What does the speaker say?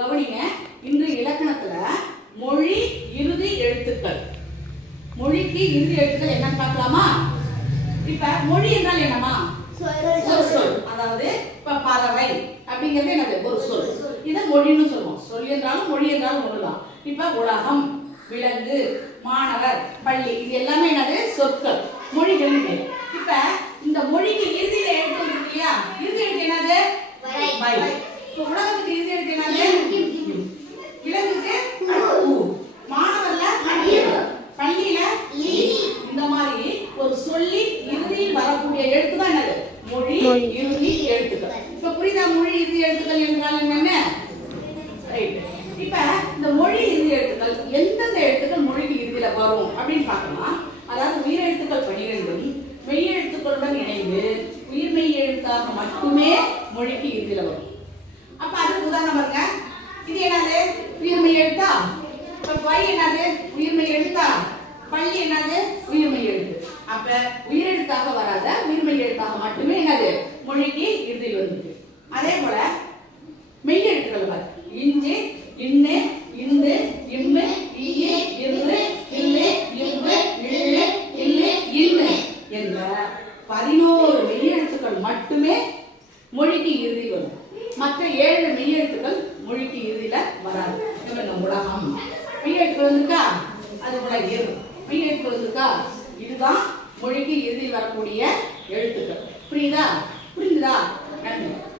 கவனிங்க இன்று இலக்கணத்துல மொழி இறுதி எழுத்துக்கள். மொழிக்கு இறுதி எழுத்துக்கள் என்னன்னு பார்க்கலாமா? இப்ப மொழி என்றால் என்னமா ஒரு சொல். அதாவது இப்ப பறவை அப்படிங்கிறது என்னது? ஒரு சொல். இதை மொழின்னு சொல்லுவோம். சொல் என்றாலும் மொழி என்றாலும் ஒண்ணுதான். இப்ப உலகம் விலங்கு மாணவர் பள்ளி இது எல்லாமே என்னது? சொற்கள். மொழிகள் பேர். இப்ப இந்த மொழிக்கு இறுதியில எழுத்து இருக்கு இல்லையா இறுதி எழுத்து என்னது வை. வை. இப்ப உலகத்துக்கு. விலங்குக்கு உ. உ. மாணவர்ல. பள்ளியில. இந்த மாதிரி ஒரு சொல்லி இறுதியில் வரக்கூடிய எழுத்து தான் என்னது மொழி. இறுதி எழுத்துக்கள் இப்ப புரியுதா மொழி இறுதி எழுத்துக்கள் என்றால் என்னன்னு இப்ப இந்த மொழி இறுதி எழுத்துக்கள் எந்தெந்த எழுத்துக்கள் மொழிக்கு இறுதியில வரும் அப்படின்னு பார்க்கலாம் அதாவது உயிர் எழுத்துக்கள் பனிரெண்டும் மெய் எழுத்துக்களுடன் இணைந்து உயிர்மெய் எழுத்தாக மட்டுமே மொழிக்கு இறுதியில வரும் அப்ப அதுக்கு உதாரணம் பாருங்க. இது என்னது? உயிர்மை எழுத்தா? இப்ப பை என்னது? உயிர்மை எழுத்தா? பள்ளி என்னது? உயிர்மை எழுத்து. அப்ப உயிரெழுத்தாக வராத உயிர்மை எழுத்தாக மட்டுமே என்னது? மொழிக்கு இறுதியில் வந்திருக்கு. அதே போல மெய் எழுத்துக்கள் பாரு. இஞ்சி இன்னு இந்து இம்மு ஈயே இரு இல்லு இவ்வு இல்லு இல்லு இன்னு என்ற பதினோரு மெய்யெழுத்துக்கள் மட்டுமே மொழிக்கு இறுதி வரும் மற்ற ஏழு மெய்யெழுத்துக்கள் மொழிக்கு இறுதியில வராது. இவங்க உலகம் மெய்யெழுத்து வந்துக்கா அது போல இரு மெய்யெழுத்து வந்துக்கா இதுதான் மொழிக்கு இறுதியில் வரக்கூடிய எழுத்துக்கள். புரியுதா? புரியுதா